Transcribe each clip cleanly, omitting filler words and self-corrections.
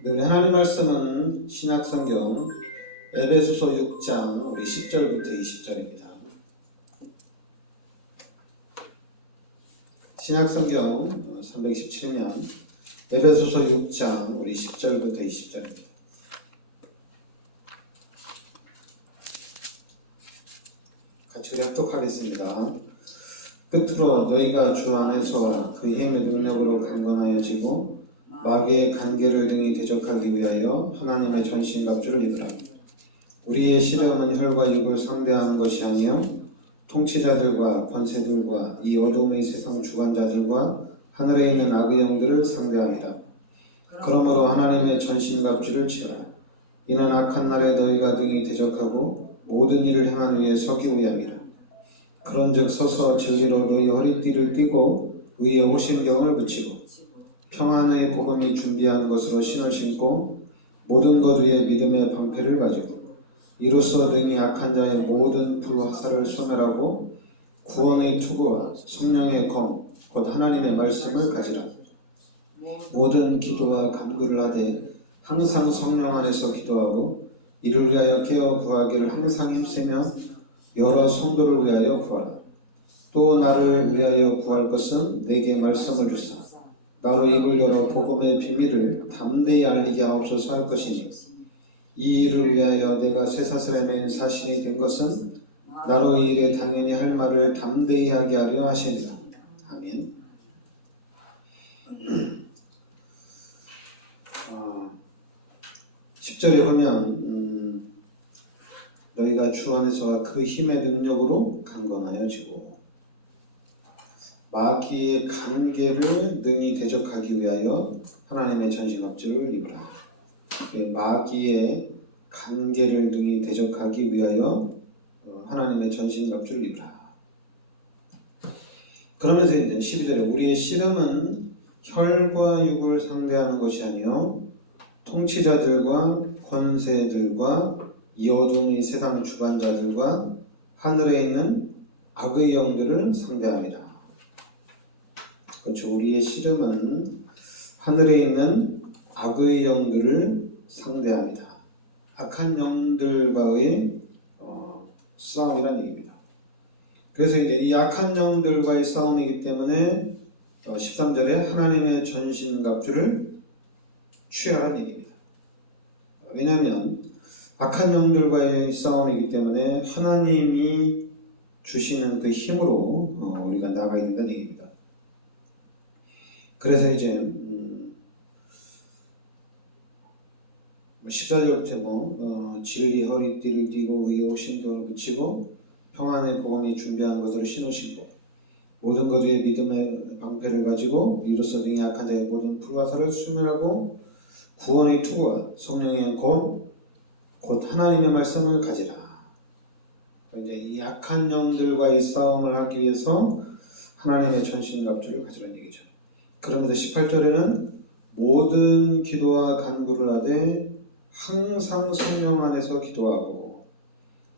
네, 하나님 말씀은 신약성경 에베소서 6장 우리 10절부터 20절입니다. 신약성경 327면 에베소서 6장 우리 10절부터 20절입니다. 같이 우리 합독하겠습니다. 끝으로 너희가 주 안에서 그 힘의 능력으로 강건하여지고 마귀의 간계를 등이 대적하기 위하여 하나님의 전신갑주를 입으라. 우리의 시련은 혈과 육을 상대하는 것이 아니요 통치자들과 권세들과 이 어둠의 세상 주관자들과 하늘에 있는 악의 영들을 상대합니다. 그러므로 하나님의 전신갑주를 취하라. 이는 악한 날에 너희가 등이 대적하고 모든 일을 행한 후에 서기 위함이라. 그런즉 서서 진리로 너희 허리띠를 띠고 의의 오신경을 붙이고 평안의 복음이 준비한 것으로 신을 신고 모든 것 위에 믿음의 방패를 가지고 이로써 등이 악한 자의 모든 불화살을 소멸하고 구원의 투구와 성령의 검 곧 하나님의 말씀을 가지라. 모든 기도와 간구를 하되 항상 성령 안에서 기도하고 이를 위하여 깨어 구하기를 항상 힘쓰며 여러 성도를 위하여 구하라. 또 나를 위하여 구할 것은 내게 말씀을 주사 나로 입을 열어 복음의 비밀을 담대히 알리게 하옵소서 할 것이니 이 일을 위하여 내가 쇠사슬에 매인 사신이 된 것은 나로 이 일에 당연히 할 말을 담대히 하게 하려 하시니라. 아멘. 10절에 보면 너희가 주 안에서 그 힘의 능력으로 강건하여지고 마귀의 간계를 능히 대적하기 위하여 하나님의 전신갑주를 입으라. 마귀의 간계를 능히 대적하기 위하여 하나님의 전신갑주를 입으라. 그러면서 이제 12절에 우리의 씨름은 혈과 육을 상대하는 것이 아니요 통치자들과 권세들과 이 어둠의 세상 주관자들과 하늘에 있는 악의 영들을 상대합니다. 그렇죠. 우리의 씨름은 하늘에 있는 악의 영들을 상대합니다. 악한 영들과의 싸움이라는 얘기입니다. 그래서 이제 이 악한 영들과의 싸움이기 때문에 13절에 하나님의 전신갑주를 취하라는 얘기입니다. 왜냐하면 악한 영들과의 싸움이기 때문에 하나님이 주시는 그 힘으로 우리가 나가야 된다는 얘기입니다. 그래서 이제 14절부터 진리 허리띠를 띠고 의의 오신경을 붙이고 평안의 복음이 준비한 것으로 신으시고 모든 것 위에 믿음의 방패를 가지고 이로써 등이 악한 자의 모든 불화살을 수멸하고 구원의 투구와 성령의 검 곧 하나님의 말씀을 가지라. 이제 이 악한 영들과의 싸움을 하기 위해서 하나님의 전신갑주를 가지라는 얘기죠. 그러면서 18절에는 모든 기도와 간구를 하되 항상 성령 안에서 기도하고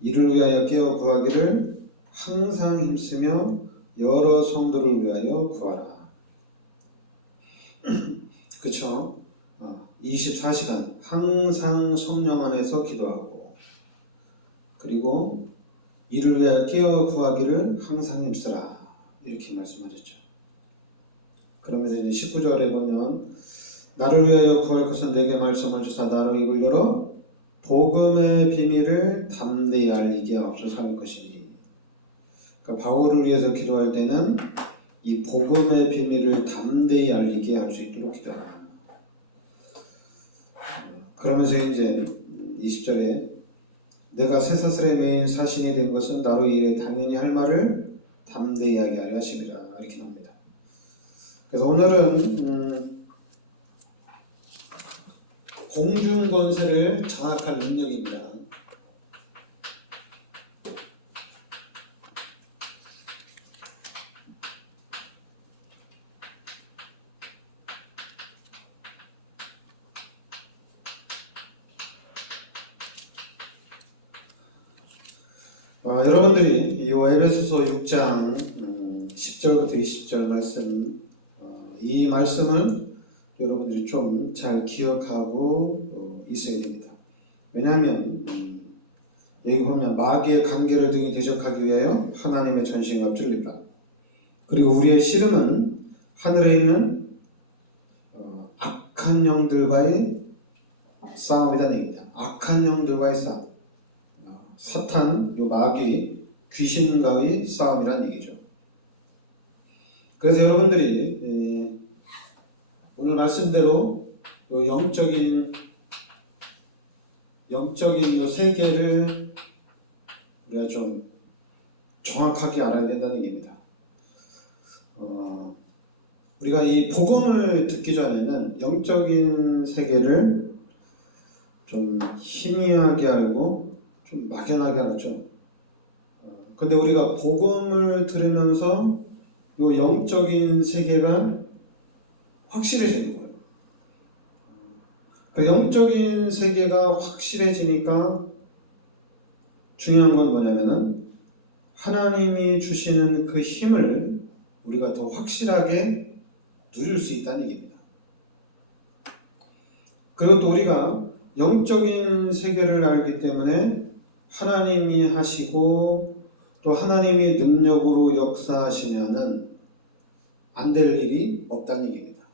이를 위하여 깨어 구하기를 항상 힘쓰며 여러 성도를 위하여 구하라. 그쵸? 24시간 항상 성령 안에서 기도하고 그리고 이를 위하여 깨어 구하기를 항상 힘쓰라. 이렇게 말씀하셨죠. 그러면서 이제 19절에 보면 나를 위하여 구할 것은 내게 말씀을 주사 나로 입을 열어 복음의 비밀을 담대히 알리게 하옵소서 할 것이니. 그러니까 바울을 위해서 기도할 때는 이 복음의 비밀을 담대히 알리게 할 수 있도록 기도합니다. 그러면서 이제 20절에 내가 쇠사슬에 매인 사신이 된 것은 나로 이 일에 당연히 할 말을 담대히 하게 하려 하심이라. 이렇게 나옵니다. 그래서 오늘은 공중권세를 장악할 능력입니다. 여러분들이 이 에베소서 6장 10절부터 20절 말씀 이 말씀을 여러분들이 좀 잘 기억하고 있어야 됩니다. 왜냐하면 여기 보면 마귀의 관계를 등이 대적하기 위하여 하나님의 전신과 앞질리라. 그리고 우리의 씨름은 하늘에 있는 악한 영들과의 싸움이라는 얘기입니다. 악한 영들과의 싸움. 사탄, 요 마귀, 귀신과의 싸움이라는 얘기죠. 그래서 여러분들이 오늘 말씀대로 영적인 요 세계를 우리가 좀 정확하게 알아야 된다는 얘기입니다. 우리가 이 복음을 듣기 전에는 영적인 세계를 좀 희미하게 알고 좀 막연하게 알았죠. 근데 우리가 복음을 들으면서 요 영적인 세계가 확실해지는 거예요. 그 영적인 세계가 확실해지니까 중요한 건 뭐냐면은 하나님이 주시는 그 힘을 우리가 더 확실하게 누릴 수 있다는 얘기입니다. 그리고 또 우리가 영적인 세계를 알기 때문에 하나님이 하시고 또 하나님의 능력으로 역사하시면은 안 될 일이 없다는 얘기입니다.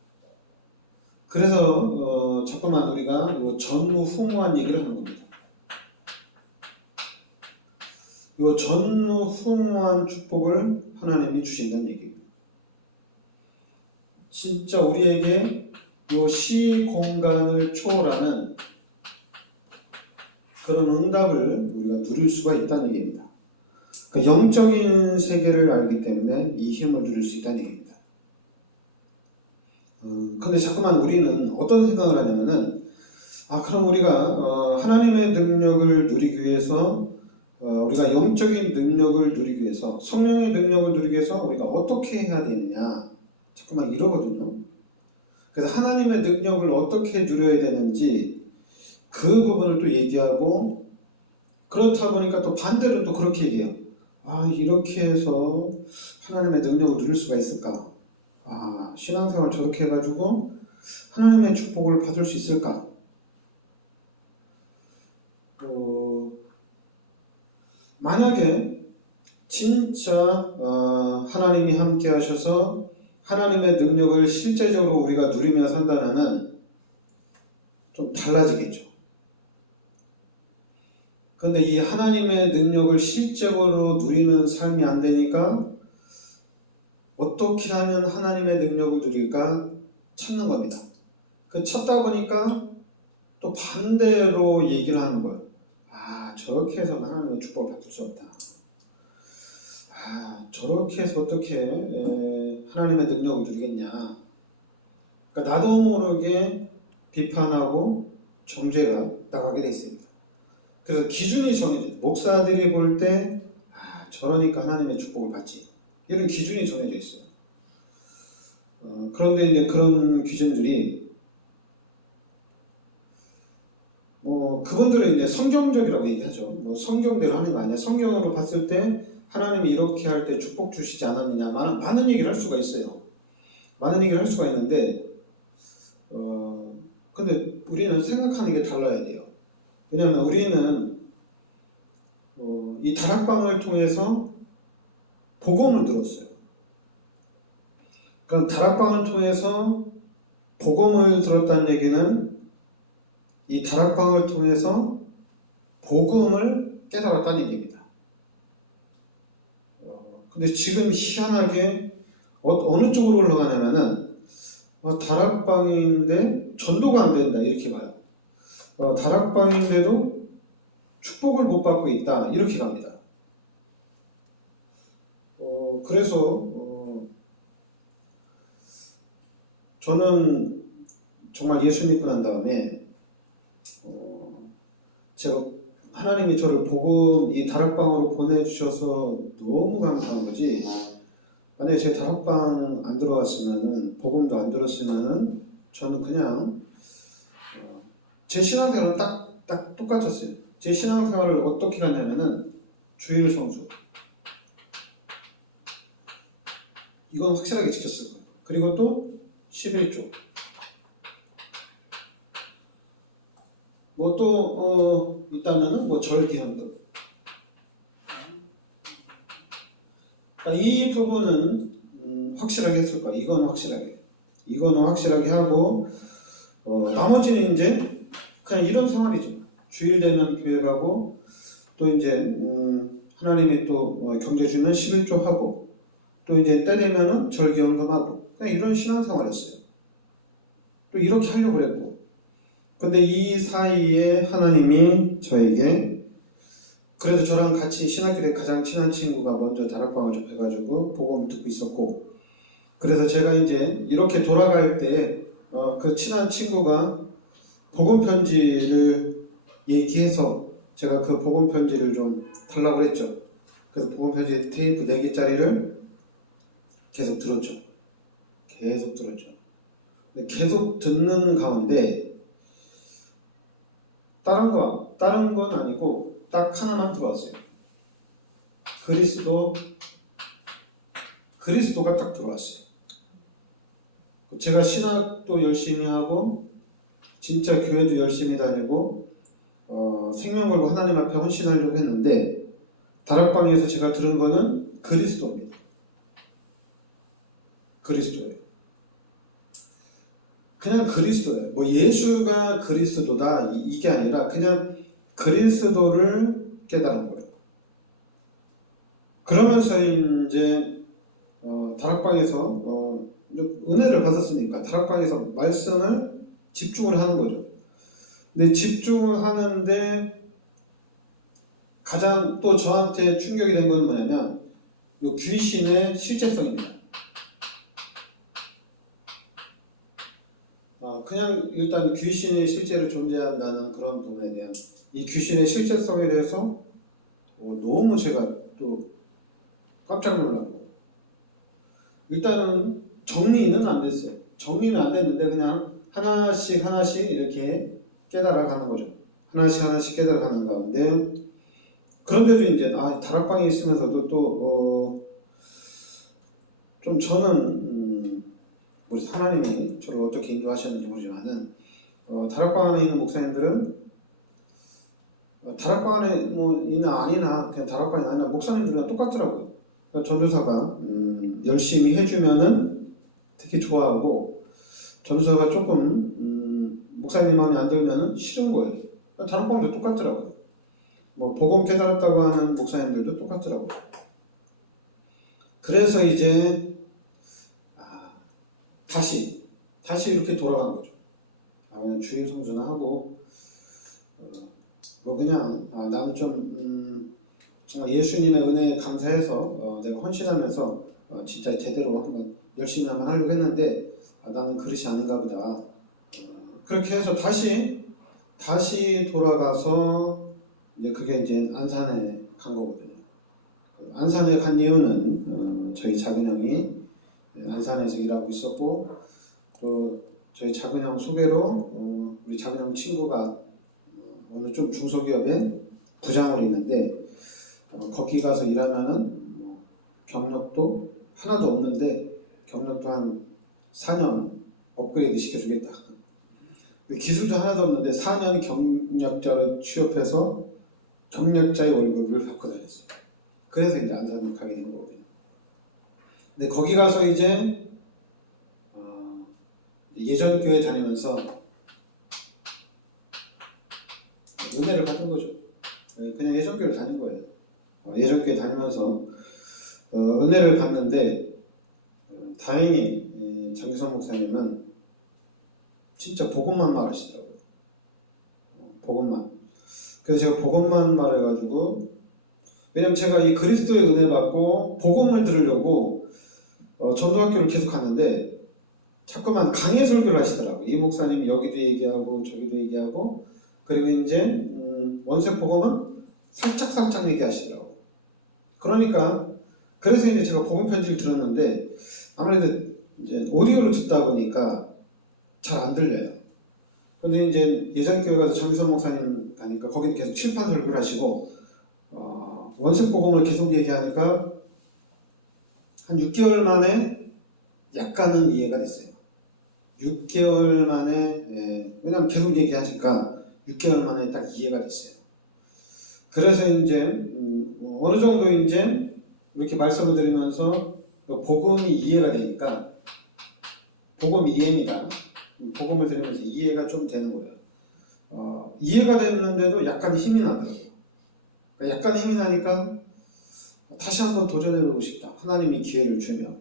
그래서 자꾸만 우리가 전무후무한 얘기를 하는 겁니다. 이 전무후무한 축복을 하나님이 주신다는 얘기입니다. 진짜 우리에게 이 시공간을 초월하는 그런 응답을 우리가 누릴 수가 있다는 얘기입니다. 그러니까 영적인 세계를 알기 때문에 이 힘을 누릴 수 있다는 얘기입니다. 근데 자꾸만 우리는 어떤 생각을 하냐면은 그럼 우리가 하나님의 능력을 누리기 위해서 우리가 영적인 능력을 누리기 위해서 성령의 능력을 누리기 위해서 우리가 어떻게 해야 되느냐 자꾸만 이러거든요. 그래서 하나님의 능력을 어떻게 누려야 되는지 그 부분을 또 얘기하고 그렇다 보니까 또 반대로 또 그렇게 얘기해요. 이렇게 해서 하나님의 능력을 누릴 수가 있을까? 신앙생활 저렇게 해가지고 하나님의 축복을 받을 수 있을까? 만약에 진짜 하나님이 함께 하셔서 하나님의 능력을 실제적으로 우리가 누리며 산다면은 좀 달라지겠죠. 그런데 이 하나님의 능력을 실제적으로 누리는 삶이 안 되니까 어떻게 하면 하나님의 능력을 누릴까 찾는 겁니다. 찾다 보니까 또 반대로 얘기를 하는 거예요. 저렇게 해서는 하나님의 축복을 받을 수 없다. 저렇게 해서 어떻게 하나님의 능력을 누리겠냐. 그러니까 나도 모르게 비판하고 정죄가 나가게 돼 있습니다. 그래서 기준이 정해져. 목사들이 볼 때 저러니까 하나님의 축복을 받지. 이런 기준이 정해져 있어요. 그런데 이제 그런 기준들이 그분들은 이제 성경적이라고 얘기하죠. 성경대로 하는 거 아니야. 성경으로 봤을 때 하나님이 이렇게 할 때 축복 주시지 않았느냐. 많은 얘기를 할 수가 있어요. 많은 얘기를 할 수가 있는데 근데 우리는 생각하는 게 달라야 돼요. 왜냐하면 우리는 이 다락방을 통해서 복음을 들었어요. 그럼 다락방을 통해서 복음을 들었다는 얘기는 이 다락방을 통해서 복음을 깨달았다는 얘기입니다. 근데 지금 희한하게 어느 쪽으로 흘러가냐면은 다락방인데 전도가 안 된다 이렇게 봐요. 다락방인데도 축복을 못 받고 있다 이렇게 갑니다. 그래서 저는 정말 예수 믿고 난 다음에 제가 하나님이 저를 복음 이 다락방으로 보내주셔서 너무 감사한 거지. 만약에 제 다락방 안 들어왔으면은 복음도 안 들었으면은 저는 그냥 제 신앙생활은 딱 똑같았어요. 제 신앙생활을 어떻게 갔냐면은 주일 성수 이건 확실하게 지켰을 거예요. 그리고 또 11조 뭐 또 있다면은 뭐 절기현금. 그러니까 이 부분은 확실하게 했을 거야. 이거는 확실하게 하고 나머지는 이제 그냥 이런 생활이죠. 주일 되면 교회 가고 또 이제 하나님이 또 경제 주면 11조 하고 또 이제 때 되면은 절기연금하고 그냥 이런 신앙생활이었어요. 또 이렇게 하려고 그랬고 근데 이 사이에 하나님이 저에게 그래도 저랑 같이 신학교 때 가장 친한 친구가 먼저 다락방을 접해가지고 복음을 듣고 있었고 그래서 제가 이제 이렇게 돌아갈 때 그 친한 친구가 복음 편지를 얘기해서 제가 그 복음 편지를 좀 달라고 했죠. 그래서 복음 편지 테이프 4개짜리를 계속 들었죠. 근데 계속 듣는 가운데 다른 건 아니고 딱 하나만 들어왔어요. 그리스도가 딱 들어왔어요. 제가 신학도 열심히 하고 진짜 교회도 열심히 다니고 생명 걸고 하나님 앞에 헌신하려고 했는데 다락방에서 제가 들은 거는 그리스도입니다. 그리스도예요. 그냥 그리스도예요. 뭐 예수가 그리스도다 이게 아니라 그냥 그리스도를 깨달은 거예요. 그러면서 이제 다락방에서 은혜를 받았으니까 다락방에서 말씀을 집중을 하는 거죠. 근데 집중을 하는데 가장 또 저한테 충격이 된 건 뭐냐면 이 귀신의 실제성입니다. 그냥 일단 귀신이 실제로 존재한다는 그런 부분에 대한 이 귀신의 실제성에 대해서 너무 제가 또 깜짝 놀랐고 일단은 정리는 안 됐어요. 정리는 안 됐는데 그냥 하나씩 이렇게 깨달아가는 거죠. 하나씩 깨달아가는 가운데 그런데도 이제 다락방에 있으면서도 또 좀 저는 우리 하나님이 저를 어떻게 인도하셨는지 모르지만은 다락방 안에 있는 목사님들은 다락방 안에 이나 아니나 그냥 다락방이 아니나 목사님들이랑 똑같더라고요. 그러니까 전도사가 열심히 해주면은 특히 좋아하고 전도사가 조금 목사님 마음에 안 들면은 싫은 거예요. 그러니까 다락방도 똑같더라고요. 뭐 복음 깨달았다고 하는 목사님들도 똑같더라고요. 그래서 이제 다시 이렇게 돌아간 거죠. 그냥 주일 성전을 하고 그냥 나는 좀 정말 예수님의 은혜에 감사해서 내가 헌신하면서 진짜 제대로 한번 열심히 한번 하려고 했는데 나는 그릇이 아닌가 보다. 그렇게 해서 다시 돌아가서 이제 그게 이제 안산에 간 거거든요. 안산에 간 이유는 저희 작은 형이 안산에서 일하고 있었고 또 저희 작은 형 소개로 우리 작은 형 친구가 어느 좀 중소기업에 부장으로 있는데 거기 가서 일하면은 경력도 하나도 없는데 경력도 한 4년 업그레이드 시켜주겠다. 기술도 하나도 없는데 4년 경력자로 취업해서 경력자의 월급을 받고 다녔어요. 그래서 이제 안산을 가게 된 거거든요. 근데 거기 가서 이제 예전 교회 다니면서 은혜를 받은 거죠. 그냥 예전 교회를 다닌 거예요. 예전 교회 다니면서 은혜를 받는데 다행히 장기선 목사님은 진짜 복음만 말하시더라고요. 복음만. 그래서 제가 복음만 말해가지고 왜냐면 제가 이 그리스도의 은혜 받고 복음을 들으려고 전도학교를 계속 갔는데 자꾸만 강의 설교를 하시더라고요. 이 목사님이 여기도 얘기하고 저기도 얘기하고 그리고 이제 원색 복음은 살짝 얘기하시더라고요. 그러니까 그래서 이제 제가 복음 편지를 들었는데 아무래도 이제 오디오를 듣다 보니까 잘 안 들려요. 근데 이제 예전 교회 가서 정기선 목사님 가니까 거기는 계속 칠판 설교를 하시고 원색 복음을 계속 얘기하니까 한 6개월 만에 약간은 이해가 됐어요. 6개월 만에 왜냐면 계속 얘기하니까 6개월 만에 딱 이해가 됐어요. 그래서 이제 어느 정도 이제 이렇게 말씀을 드리면서 복음이 이해가 되니까 복음 이해입니다. 복음을 들으면서 이해가 좀 되는 거예요. 이해가 됐는데도 약간 힘이 나더라고요. 그러니까 약간 힘이 나니까 다시 한번 도전해보고 싶다. 하나님이 기회를 주면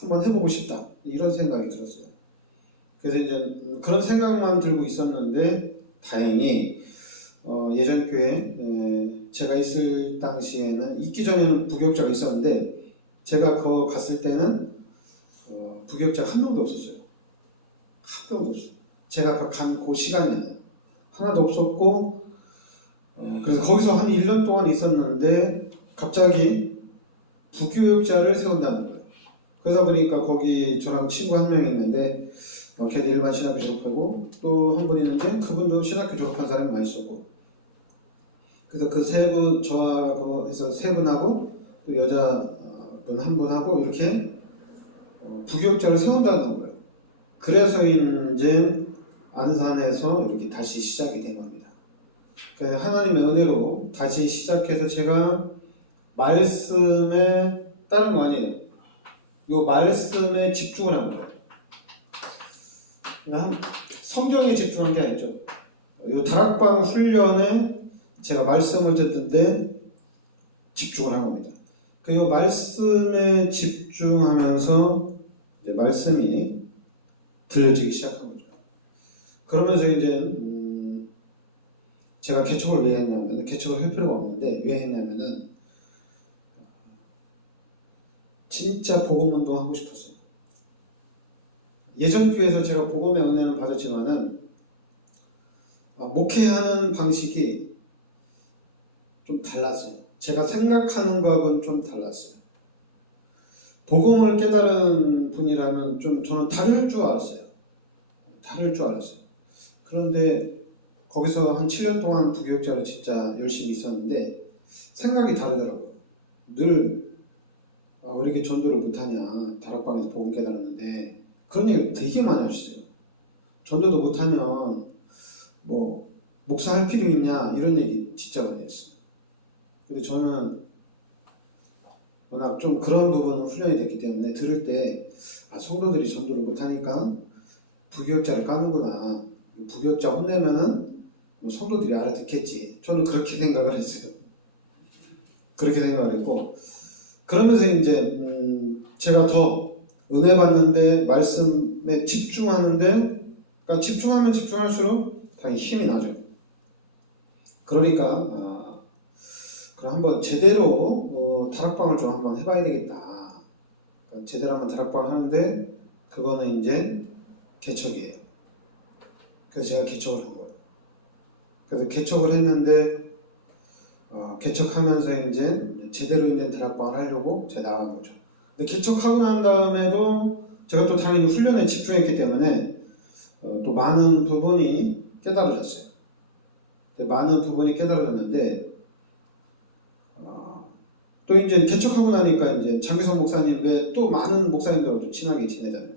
한번 해보고 싶다. 이런 생각이 들었어요. 그래서 이제 그런 생각만 들고 있었는데 다행히 예전 교회 제가 있을 당시에는 있기 전에는 부교육자가 있었는데 제가 거 갔을 때는 부교육자가 한 명도 없었어요. 한 명도 없어요. 제가 간 그 시간에는 하나도 없었고 그래서 거기서 한 1년 동안 있었는데 갑자기 부교육자를 세운다는 거예요. 그러다 보니까 거기 저랑 친구 한 명이 있는데 걔도 일반 신학교 졸업하고 또 한 분 있는데 그분도 신학교 졸업한 사람이 많이 있었고 그래서 그 세 분 저하고 해서 세 분하고 또 여자 분 한 분하고 이렇게 부교육자를 세운다는 거예요. 그래서 이제 안산에서 이렇게 다시 시작이 된 겁니다. 그래서 하나님의 은혜로 다시 시작해서 제가 말씀에 다른 거 아니에요. 이 말씀에 집중을 한 거예요. 성경에 집중한 게 아니죠. 이 다락방 훈련에 제가 말씀을 듣는데 집중을 한 겁니다. 그 말씀에 집중하면서 이제 말씀이 들려지기 시작한 거죠. 그러면서 이제 제가 개척을 왜 했냐면 개척을 할 필요가 없는데 왜 했냐면은 진짜 복음 운동하고 싶었어요. 예전 교회에서 제가 복음의 은혜는 받았지만은 목회하는 방식이 좀 달랐어요. 제가 생각하는 것하고는 좀 달랐어요. 복음을 깨달은 분이라면 좀 저는 다를 줄 알았어요. 다를 줄 알았어요. 그런데 거기서 한 7년 동안 부교육자로 진짜 열심히 있었는데 생각이 다르더라고요. 늘 왜 이렇게 전도를 못하냐. 다락방에서 복음 깨달았는데 그런 얘기 되게 많이 하셨어요. 전도도 못하면 뭐 목사할 필요 있냐 이런 얘기 진짜 많이 했어요. 근데 저는 워낙 좀 그런 부분은 훈련이 됐기 때문에 들을 때 성도들이 전도를 못하니까 부교육자를 까는구나. 부교육자 혼내면은 성도들이 알아듣겠지. 저는 그렇게 생각을 했어요. 그렇게 생각을 했고 그러면서 이제 제가 더 은혜 받는데 말씀에 집중하는데 그러니까 집중하면 집중할수록 당연히 힘이 나죠. 그러니까 그럼 한번 제대로 다락방을 좀 한번 해봐야 되겠다. 그러니까 제대로 한번 다락방을 하는데 그거는 이제 개척이에요. 그래서 제가 개척을 한 거예요. 그래서 개척을 했는데 개척하면서 이제 제대로 있는 다락방을 하려고 제가 나간 거죠. 근데 개척하고 난 다음에도 제가 또 당연히 훈련에 집중했기 때문에 또 많은 부분이 깨달아졌어요. 많은 부분이 깨달아졌는데 또 이제 개척하고 나니까 이제 장기성 목사님 외에 또 많은 목사님들하고 친하게 지내잖아요.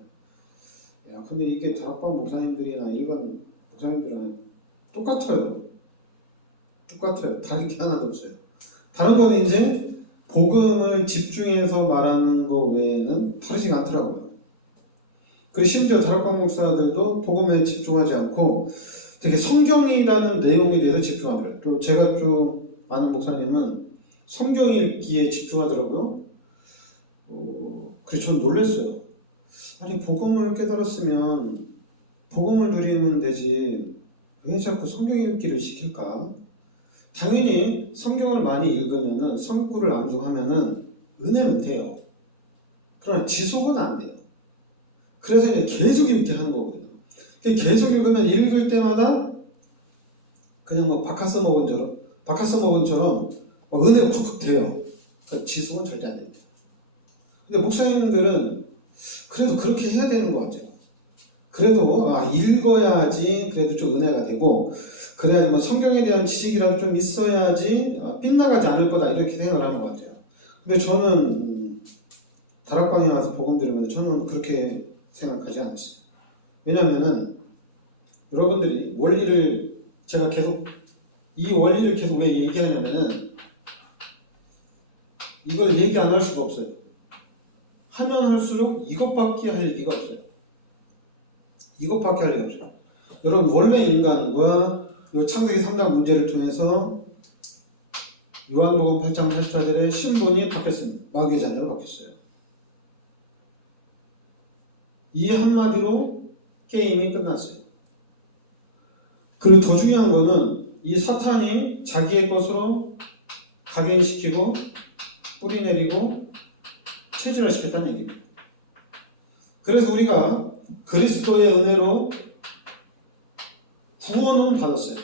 야, 근데 이게 다락방 목사님들이나 일반 목사님들은 똑같아요. 다른 게 하나도 없어요. 다른 건 이제 복음을 집중해서 말하는 거 외에는 다르지가 않더라고요. 그리고 심지어 다락방 목사들도 복음에 집중하지 않고 되게 성경이라는 내용에 대해서 집중하더라고요. 또 제가 좀 아는 목사님은 성경 읽기에 집중하더라고요. 그래서 저는 놀랐어요. 아니 복음을 깨달았으면 복음을 누리면 되지 왜 자꾸 성경 읽기를 시킬까? 당연히 성경을 많이 읽으면은 성구를 암송하면은 은혜는 돼요. 그러나 지속은 안 돼요. 그래서 이제 계속 읽게 하는 거거든요. 계속 읽으면 읽을 때마다 그냥 뭐 바카스 먹은처럼 은혜가 팍팍 돼요. 그러니까 지속은 절대 안 됩니다. 근데 목사님들은 그래도 그렇게 해야 되는 것 같아요. 그래도 읽어야지 그래도 좀 은혜가 되고 그래야지 뭐 성경에 대한 지식이라도 좀 있어야지 빗나가지 않을 거다 이렇게 생각을 하는 것 같아요. 근데 저는 다락방에 와서 복음 들으면서 저는 그렇게 생각하지 않았어요. 왜냐하면은 여러분들이 원리를 제가 계속 이 원리를 계속 왜 얘기하냐면은 이걸 얘기 안 할 수가 없어요. 하면 할수록 이것밖에 할 얘기가 없어요. 이것밖에 할 얘기가 없어요. 여러분 원래 인간과 이 창세기 3장 문제를 통해서 요한복음 8장 8절의 신분이 바뀌었습니다. 마귀의 자녀로 바뀌었어요. 이 한마디로 게임이 끝났어요. 그리고 더 중요한 거는 이 사탄이 자기의 것으로 각인시키고 뿌리내리고 체질화시켰다는 얘기입니다. 그래서 우리가 그리스도의 은혜로 구원은 받았어요.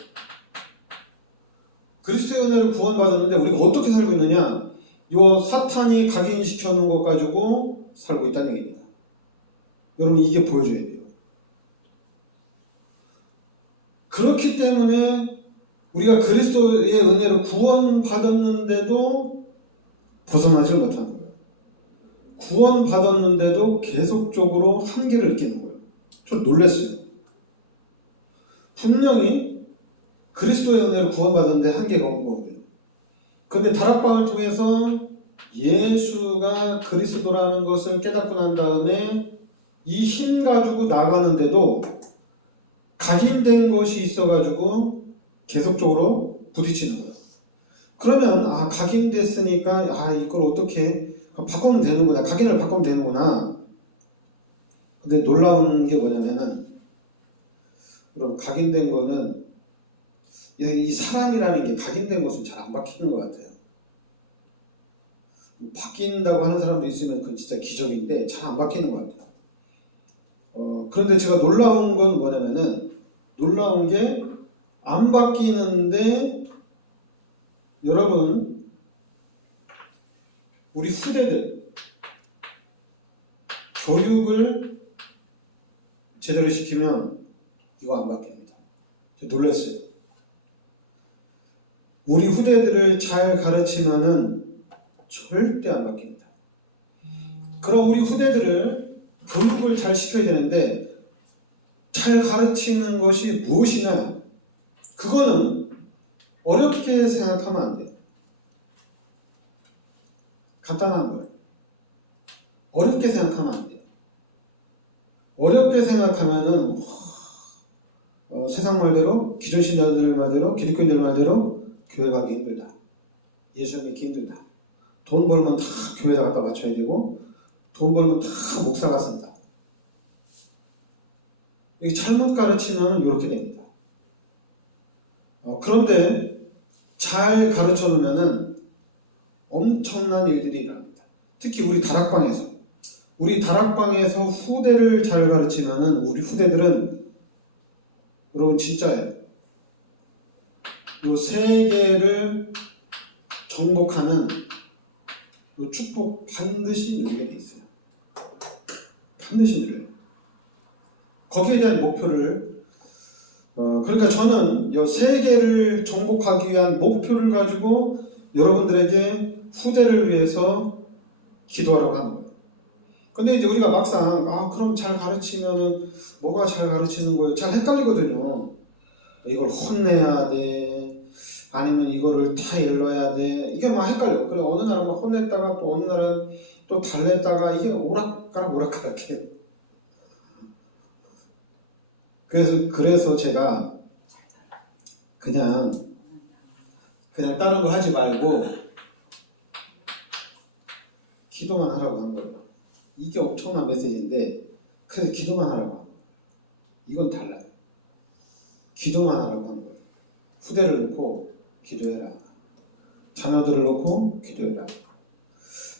그리스도의 은혜로 구원받았는데 우리가 어떻게 살고 있느냐? 이 사탄이 각인시켜 놓은 것 가지고 살고 있다는 얘기입니다. 여러분 이게 보여줘야 돼요. 그렇기 때문에 우리가 그리스도의 은혜로 구원받았는데도 벗어나질 못하는 거예요. 구원받았는데도 계속적으로 한계를 느끼는 거예요. 좀 놀랐어요. 분명히 그리스도의 은혜로 구원받았는데 한계가 온 거거든요. 그런데 다락방을 통해서 예수가 그리스도라는 것을 깨닫고 난 다음에 이 힘 가지고 나가는데도 각인된 것이 있어가지고 계속적으로 부딪히는 거예요. 그러면 각인됐으니까 이걸 어떻게 바꾸면 되는구나. 각인을 바꾸면 되는구나. 근데 놀라운 게 뭐냐면은 여러분 각인된 거는 이 사람이라는 게 각인된 것은 잘 안 바뀌는 것 같아요. 바뀐다고 하는 사람도 있으면 그건 진짜 기적인데 잘 안 바뀌는 것 같아요. 그런데 제가 놀라운 건 뭐냐면은 놀라운 게 안 바뀌는데 여러분 우리 후대들 교육을 제대로 시키면 이거 안 바뀝니다. 제가 놀랐어요. 우리 후대들을 잘 가르치면은 절대 안 바뀝니다. 그럼 우리 후대들을 교육을 잘 시켜야 되는데 잘 가르치는 것이 무엇이냐? 그거는 어렵게 생각하면 안 돼요. 간단한 거예요. 어렵게 생각하면 안 돼요. 어렵게 생각하면은 세상 말대로, 기존 신자들 말대로, 기독교인들 말대로 교회 가기 힘들다. 예수 믿기 힘들다. 돈 벌면 다 교회에다 갖다 맞춰야 되고 돈 벌면 다 목사가 쓴다. 이게 잘못 가르치면 이렇게 됩니다. 그런데 잘 가르쳐 놓으면은 엄청난 일들이 일어납니다. 특히 우리 다락방에서 후대를 잘 가르치면은 우리 후대들은 여러분 진짜예요. 요 세계를 정복하는 요 축복 반드시 누리게 돼 있어요. 반드시 누려요. 거기에 대한 목표를 그러니까 저는 이 세계를 정복하기 위한 목표를 가지고 여러분들에게 후대를 위해서 기도하라고 하는 거예요. 근데 이제 우리가 막상 그럼 잘 가르치면은 뭐가 잘 가르치는 거예요? 잘 헷갈리거든요. 이걸 혼내야 돼. 아니면 이거를 다 일러야 돼. 이게 막 헷갈려. 그래 어느 날은 막 혼냈다가 또 어느 날은 또 달랬다가 이게 오락가락해요. 그래서 제가 그냥 다른 거 하지 말고 기도만 하라고 한 거예요. 이게 엄청난 메시지인데 그래서 기도만 하라고 한 거예요. 이건 달라요. 기도만 하라고 한 거예요. 후대를 놓고 기도해라. 자녀들을 놓고 기도해라.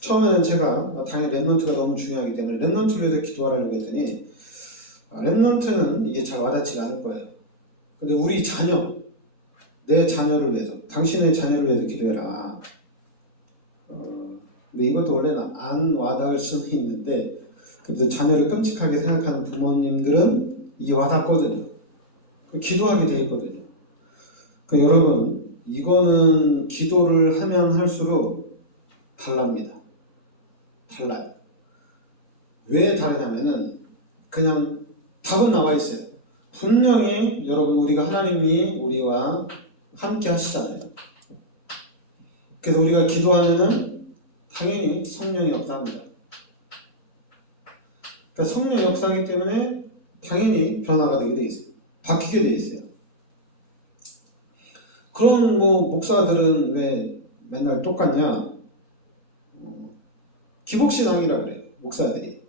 처음에는 제가 당연히 랩넌트가 너무 중요하기 때문에 랩넌트를 위해서 기도하라고 했더니 랩넌트는 이게 잘 와닿지가 않을 거예요. 근데 우리 자녀, 내 자녀를 위해서, 당신의 자녀를 위해서 기도해라. 근데 이것도 원래는 안 와닿을 수는 있는데 그래도 자녀를 끔찍하게 생각하는 부모님들은 이게 와닿거든요. 기도하게 돼 있거든요. 여러분 이거는 기도를 하면 할수록 달랍니다. 달라요. 왜 다르냐면은 그냥 답은 나와 있어요. 분명히 여러분 우리가 하나님이 우리와 함께 하시잖아요. 그래서 우리가 기도하면은 당연히 성령이 역사합니다. 그러니까 성령 역사하기 때문에 당연히 변화가 되게 돼 있어요. 바뀌게 돼 있어요. 그런 목사들은 왜 맨날 똑같냐? 기복신앙이라 그래요. 목사들이.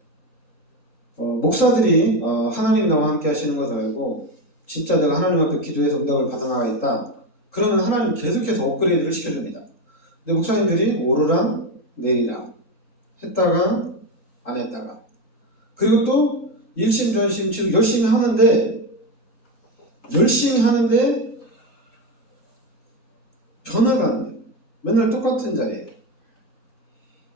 목사들이 하나님 나와 함께 하시는 것을 알고 진짜 내가 하나님 앞에 기도해서 응답을 받아나가겠다. 그러면 하나님 계속해서 업그레이드를 시켜줍니다. 근데 목사님들이 오르락 내리락 했다가 안 했다가 그리고 또 일심전심 지금 열심히 하는데 변화가 안 돼요. 맨날 똑같은 자리예요.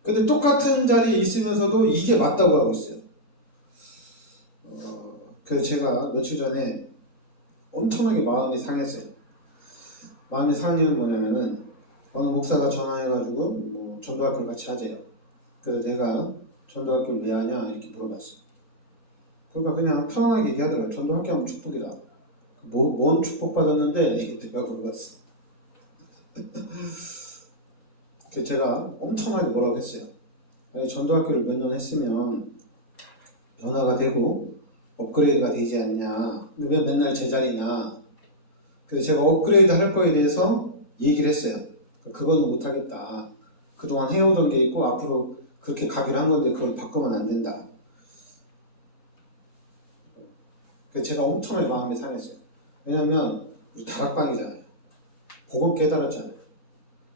근데 똑같은 자리에 있으면서도 이게 맞다고 하고 있어요. 그래서 제가 며칠 전에 엄청나게 마음이 상했어요. 마음이 상한 이유는 뭐냐면은 어느 목사가 전화해가지고 전도학교를 같이 하재요. 그래서 내가 전도학교를 왜 하냐 이렇게 물어봤어요. 그러니까 그냥 편안하게 얘기하더라고요. 전도학교 하면 축복이다. 뭔 축복받았는데 이렇게 내가 물어봤어. 그래서 제가 엄청나게 뭐라고 했어요. 전도학교를 몇 년 했으면 변화가 되고 업그레이드가 되지 않냐. 근데 왜 맨날 제자리냐. 그래서 제가 업그레이드 할 거에 대해서 얘기를 했어요. 그거는 못하겠다. 그동안 해오던 게 있고 앞으로 그렇게 가기로 한 건데 그걸 바꾸면 안 된다. 그래서 제가 엄청나게 마음이 상했어요. 왜냐하면 우리 다락방이잖아요. 복음 깨달았잖아요.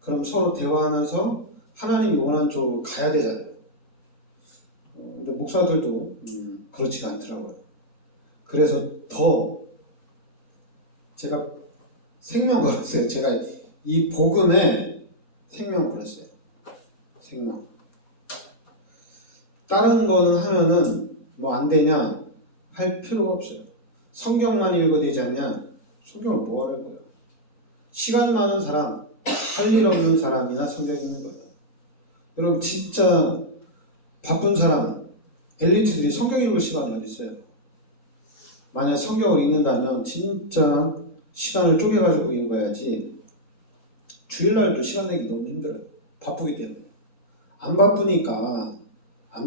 그럼 서로 대화하면서 하나님이 원하는 쪽으로 가야 되잖아요. 근데 목사들도 그렇지가 않더라고요. 그래서 더 제가 생명 걸었어요. 제가 이 복음에 생명 걸었어요. 생명. 다른 거는 하면은 안 되냐 할 필요가 없어요. 성경만 읽어야 되지 않냐? 성경을 뭐 하는 거예요? 시간 많은 사람, 할 일 없는 사람이나 성경 읽는 거예요. 여러분 진짜 바쁜 사람, 엘리트들이 성경 읽을 시간이 어디 있어요? 만약 성경을 읽는다면 진짜 시간을 쪼개가지고 읽어야지. 주일날도 시간 내기 너무 힘들어요. 바쁘기 때문에. 안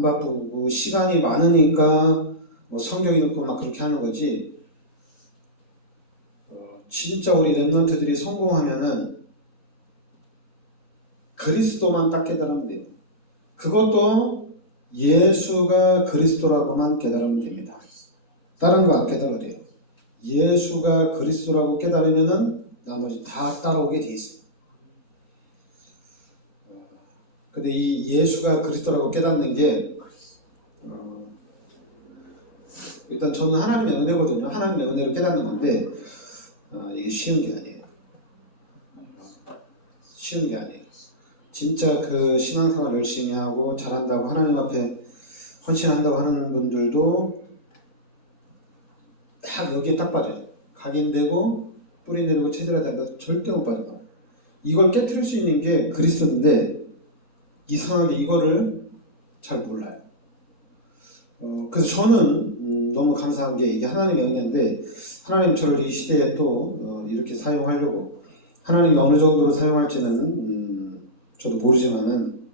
바쁘고 시간이 많으니까 성경 읽고 막 그렇게 하는 거지. 진짜 우리 랩런트들이 성공하면은 그리스도만 딱 깨달으면 돼요. 그것도 예수가 그리스도라고만 깨달으면 됩니다. 다른 거 안 깨달아도 돼요. 예수가 그리스도라고 깨달으면은 나머지 다 따라오게 돼 있어요. 근데 이 예수가 그리스도라고 깨닫는 게 일단 저는 하나님의 은혜거든요. 하나님의 은혜를 깨닫는 건데 이게 쉬운 게 아니에요. 쉬운 게 아니에요. 진짜 그 신앙생활 열심히 하고 잘한다고 하나님 앞에 헌신한다고 하는 분들도 딱 여기에 딱 빠져요. 각인되고 뿌리 내리고 체질하다가 절대 못 빠져요. 이걸 깨트릴 수 있는 게 그리스도인데 이상하게 이거를 잘 몰라요. 그래서 저는 너무 감사한 게 이게 하나님의 은혜인데 하나님 저를 이 시대에 또 이렇게 사용하려고 하나님이 어느 정도로 사용할지는 저도 모르지만은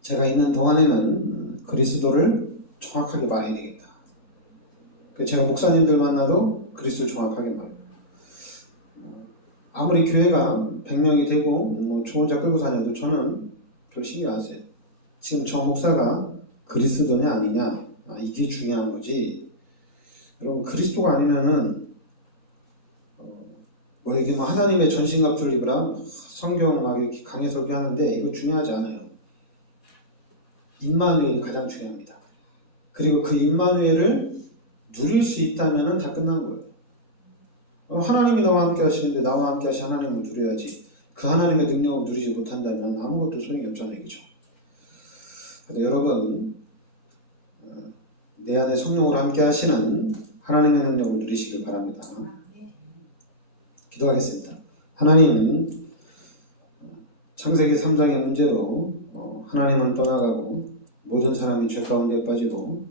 제가 있는 동안에는 그리스도를 정확하게 말해야 되겠다. 제가 목사님들 만나도 그리스도를 정확하게 말해요. 아무리 교회가 100명이 되고 저 혼자 끌고 다녀도 저는 별 신경 안 써요. 지금 저 목사가 그리스도냐 아니냐 이게 중요한 거지. 여러분 그리스도가 아니면은 이게 하나님의 전신갑주를 입으라 성경 막 이렇게 강해 설교하는데 이거 중요하지 않아요. 임마누엘이 가장 중요합니다. 그리고 그 임마누엘을 누릴 수 있다면은 다 끝난 거예요. 하나님이 나와 함께 하시는데 나와 함께 하신 하나님을 누려야지. 그 하나님의 능력을 누리지 못한다면 아무것도 소용이 없잖아요. 그렇죠? 여러분 내 안에 성령으로 함께 하시는 하나님의 능력을 누리시길 바랍니다. 기도하겠습니다. 하나님 창세기 3장의 문제로 하나님은 떠나가고 모든 사람이 죄 가운데 빠지고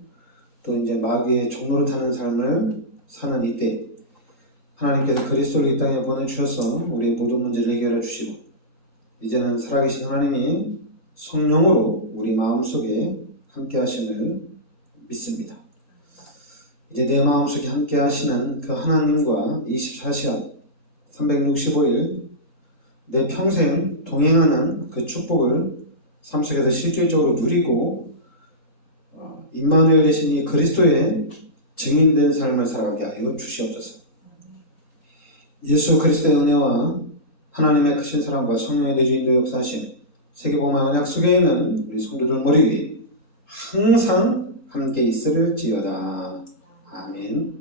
또 이제 마귀의 종노릇하는 삶을 사는 이때 하나님께서 그리스도를 이 땅에 보내주셔서 우리의 모든 문제를 해결해 주시고 이제는 살아계신 하나님이 성령으로 우리 마음속에 함께 하심을 믿습니다. 이제 내 마음속에 함께 하시는 그 하나님과 24시간 365일 내 평생 동행하는 그 축복을 삶 속에서 실질적으로 누리고 임마누엘 되신 이 그리스도의 증인된 삶을 살아가게 하여 주시옵소서. 예수 그리스도의 은혜와 하나님의 크신 사랑과 성령의 대주인도 역사하심 세계복음의 언약 속에 있는 우리 성도들 머리 위에 항상 함께 있을지어다. 아멘.